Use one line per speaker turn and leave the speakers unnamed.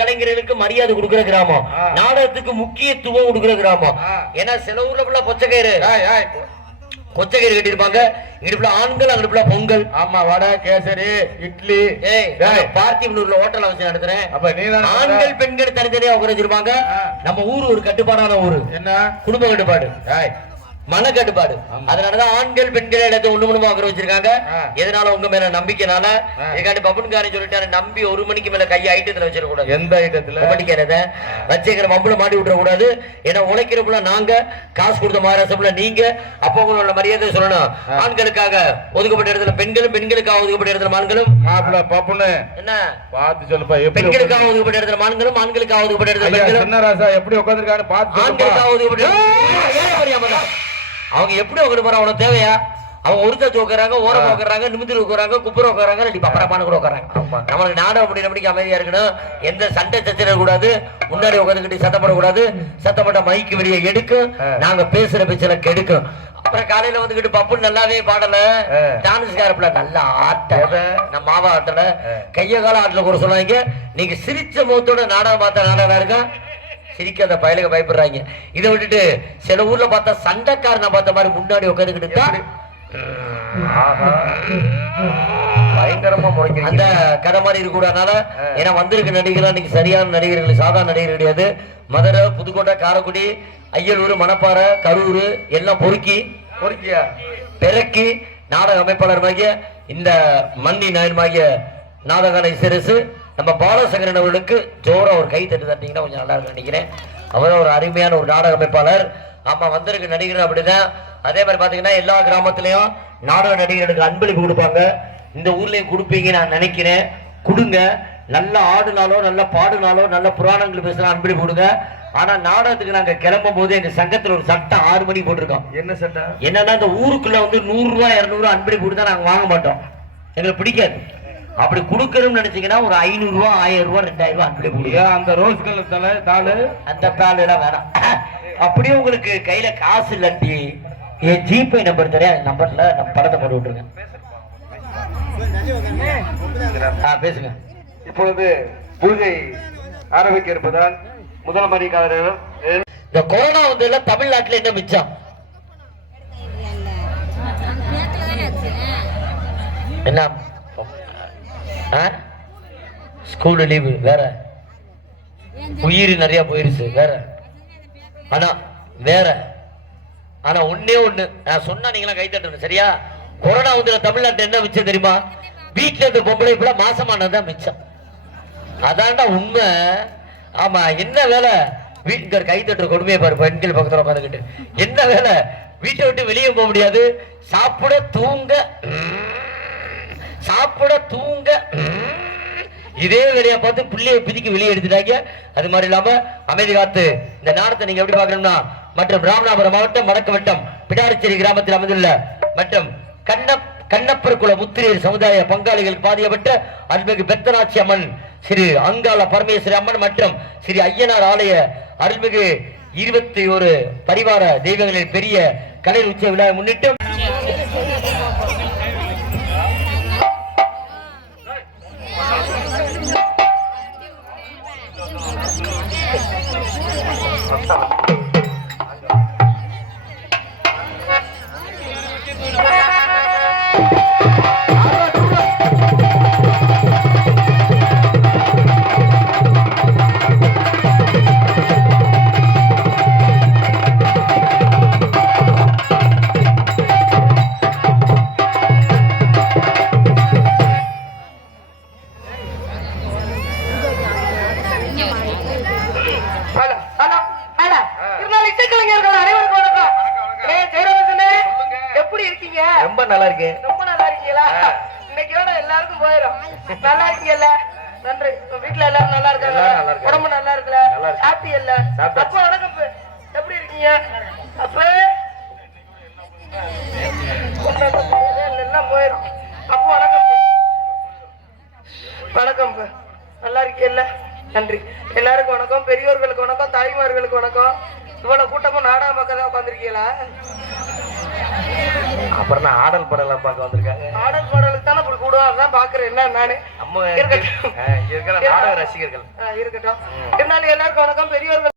கலைஞர்களுக்கு மரியாதை கொடுக்கிற கிராமம். நாடகத்துக்கு முக்கியத்துவம் கொடுக்கிற கிராமம். ஏன்னா சில ஊர்ல ஃபுல்லா பொச்சக்கயிறு. கொச்சக்கயிறு கட்டியிருப்பாங்க. இடுப்புல ஆண்கள் அங்கிட்டுல பொங்கல்.
ஆமா வடை கேசரி இட்லி.
பார்த்திபனூர்ல ஹோட்டல் வச்சு நடத்துறேன்.
அப்ப நீ
ஆண்கள் பெண்கள் தனித்தனியா உட்கார வச்சிருப்பாங்க. நம்ம ஊர் ஒரு கட்டுப்பாடான ஊரு.
என்ன?
குடும்ப கட்டுப்பாடு.
ஏய்,
மன கட்டுப்பாடு
ஆமா.
அதனாலதான் ஆண்கள் பெண்கள் இடத்தை ஒண்ணு மணி உட்கார வச்சிருக்காங்க. எதனால உங்க மேல நம்பிக்கைனால. இதுக்காண்டி பப்புன்காரன் சொல்லிட்டாரு நம்பி ஒரு மணிக்கு மேல கையை ஐட்டத்துல வச்சிடக்கூடாது
எந்த ஐட்டத்துல
கபடிக்கிறத வச்சுக்கிற மம்பள மாட்டி விட்டுற கூடாது ஏன்னா உழைக்கிறப்புல நாங்க காசு கொடுத்த மகாராஷ்டிரப்புல நீங்க அப்போ உங்களோட மரியாதை சொல்லணும். ஆண்களுக்காக ஒதுக்கப்பட்ட இடத்துல பெண்களும் பெண்களுக்காக ஒதுக்கப்பட்ட இடத்துல ஆண்களும்
மாப்பிள்ள பப்புன்னு
என்ன
பார்த்து சொல்லுப்பா
பெண்களுக்காக ஒதுக்கப்பட்ட இடத்துல ஆண்களும் ஆண்களுக்காக ஒதுக்கப்பட்ட இடத்துல பெண்களும்
சின்ன ராசா எப்படி உட்காந்துருக்கான்னு பார்த்து
ஆண்களுக்காக ஒதுக்கப்பட்ட? அவங்க எப்படி உட்காந்து போறாங்க? உனக்கு தேவையா? அவங்க ஒருத்தச்சு உட்கறாங்க ஓரம்
ஆ.
உட்கறாங்க நிமிந்து உட்கறாங்க குப்புற உட்கறாங்க இல்லாட்டி பப்பரப்பான கூட உட்கறாங்க
ஆமா.
நம்மளுக்கு நாடகம் அப்படி நம்பிக்கை அமைதியா இருக்கணும். எந்த சண்டை சச்சரவு கூடாது. முன்னாடி உட்காந்துக்கிட்டு சத்தப்படக்கூடாது சத்தப்பட்ட மைக்கு வெளியே எடுக்கும். நாங்க பேசுற பேச்சுல கெடுக்கும் அப்புறம் காலையில வந்துகிட்டு பப்பு நல்லாவே பாடல. டான்ஸ் காரப்புல நல்லா ஆட்ட? நம்ம மாவா ஆட்டல. கைய கால ஆட்டல கூட சொன்னாங்க நீங்க சிரிச்ச முகத்தோட நாடகம் பார்த்த நாடகம் இருக்கா? சிரிக்காத பயலுக்கு பயப்படுறாங்க இதை விட்டுட்டு சில ஊர்ல பார்த்தா சண்டைக்காரனை பார்த்த மாதிரி முன்னாடி உட்காந்துக்கிட்டு?
ஆஹா. பயங்கரமா
அந்த
முறைக்கிறீங்க
கதை மாதிரி இருக்கக்கூடாதுனால. ஏன்னா வந்திருக்க நடிகர்கள் இன்னைக்கு சரியான நடிகர்கள் சாதாரண நடிகர் கிடையாது மதுரை புதுக்கோட்டை காரைக்குடி ஐயலூர் மணப்பாறை கரூர் எல்லாம் பொறுக்கி
பொறுக்கியா
பிறக்கி நாடக அமைப்பாளருமாகிய இந்த மன்னி நாயன்மாகிய நாடகாலை சிறுசு நம்ம பாலசங்கரன் அவர்களுக்கு ஜோரா ஒரு கை தட்டு தட்டிங்கன்னா கொஞ்சம் நல்லா இருக்கும் நினைக்கிறேன். அவர் ஒரு அருமையான ஒரு நாடக அமைப்பாளர். ஆமா வந்திருக்க நடிகர் அப்படிதான் அதே மாதிரி பாத்தீங்கன்னா எல்லா கிராமத்துலயும் நாடக நடிகர்களுக்கு அன்பளிப்பு கொடுப்பாங்க. இந்த ஊர்லயும் கொடுப்பீங்க நான் நினைக்கிறேன். கொடுங்க. நல்ல ஆடுனாலோ நல்ல பாடுனாலோ நல்ல புராணங்கள் பேசுனா அன்பளிப்பு கொடுங்க. ஆனா நாடகத்துக்கு நாங்க கிளம்பும் போது எங்க சங்கத்துல ஒரு சட்டம் ஆறு மணிக்கு போட்டிருக்கோம்.
என்ன சட்டை?
என்னன்னா இந்த ஊருக்குள்ள வந்து நூறு ரூபாய் இருநூறு அன்பளிப்பு கொடுத்தா நாங்க வாங்க மாட்டோம். எங்களுக்கு பிடிக்காது. அப்படி கொடுக்கணும்னு நினைச்சீங்கன்னா ஒரு ஐநூறு ரூபாய் ஆயிரம் ரூபாய் ரெண்டாயிரம் கொடுங்க
ஏன் அந்த ரோஸ் கலர் தலை தாளு.
அந்த பேல் எல்லாம் வேணாம். அப்படியே உங்களுக்கு கையில காசு இல்லாட்டி என் ஜிபே நம்பர் தெரியும் நம்பர்ல நம்ம படத்தை போட்டு விட்டுருங்க. ஆ பேசுங்க.
இப்பொழுது பூஜை ஆரம்பிக்க இருப்பதால் முதல் மரியாதையாளர்
இந்த கொரோனா வந்து தமிழ்நாட்டுல என்ன மிச்சம்? என்ன? ஸ்கூலு லீவு வேற. உயிர் நிறைய போயிருச்சு வேற. ஆனா வேற. ஆனா ஒன்னே ஒண்ணு. நான் சொன்னா நீங்களாம் கை தட்டணும் சரியா? கொரோனா வந்து தமிழ்நாட்டில் என்ன மிச்சம் தெரியுமா? வீட்டுல இருந்த பொம்பளை இப்ப மாசமானதான் மிச்சம். அதான்டா உண்மை. ஆமா என்ன வேலை? வீட்டுக்கு கை தட்டுற கொடுமையை பாரு பெண்கள் பக்கத்துல உட்காந்துக்கிட்டு என்ன வேலை? வீட்டை விட்டு வெளியே போக முடியாது. சாப்பிட தூங்க சாப்பிட தூங்க. இதே வேலையை பார்த்து பிள்ளையை பிதிக்கு வெளியே எடுத்துட்டாங்க. அது மாதிரி இல்லாம அமைதி காத்து. இந்த நாடத்தை நீங்க எப்படி பாக்கணும்னா மற்றும் ராமநாதபுரம் மாவட்டம் வடக்கு வட்டம் பிடாரிச்சேரி கிராமத்தில் அமைந்துள்ள மற்றும் கண்ணப் கண்ணப்பர் குல முத்திரையர் சமுதாய பங்காளிகள் பாதிக்கப்பட்ட அருள்மிகு பெத்தனாட்சி அம்மன் ஸ்ரீ அங்காள பரமேஸ்வரி அம்மன் மற்றும் ஸ்ரீ ஐயனார் ஆலய அருள்மிகு இருபத்தி ஒரு பரிவார தெய்வங்களின் பெரிய கலை உச்ச விழாவை முன்னிட்டு nhiều நல்லா இருக்கு
ரொம்ப நல்லா இருக்கீங்களா இன்னைக்கோட எல்லாருக்கும் போயிடும் நல்லா இருக்கீங்கல்ல நன்றி வீட்ல எல்லாரும் நல்லா இருக்காங்க. உடம்பு நல்லா இருக்குல்ல. சாப்பிட்டீங்கல்ல
சாப்பிட்டாச்சு.
அப்பா வணக்கம். எப்படி இருக்கீங்க? அப்ப எல்லாம் போயிடும் அப்போ வணக்கம். வணக்கம். நல்லா இருக்கீங்கல்ல? நன்றி. எல்லாருக்கும் வணக்கம். பெரியோர்களுக்கு வணக்கம். தாய்மார்களுக்கு வணக்கம். இவ்வளவு கூட்டமும் நாடகம் பக்கம் தான் உட்காந்துருக்கீங்களா
அப்புறம் நான் ஆடல் படலாம் பார்க்க வந்திருக்காங்க.
ஆடல் பாடலுக்கு தானே இப்படி கூடுவோம் அதான் பாக்குறேன் என்ன நானு
நம்ம
இருக்கட்டும்.
இங்க இருக்கிற நாடக ரசிகர்கள்.
இருக்கட்டும். இருந்தாலும் எல்லாருக்கும் வணக்கம். பெரியவர்கள்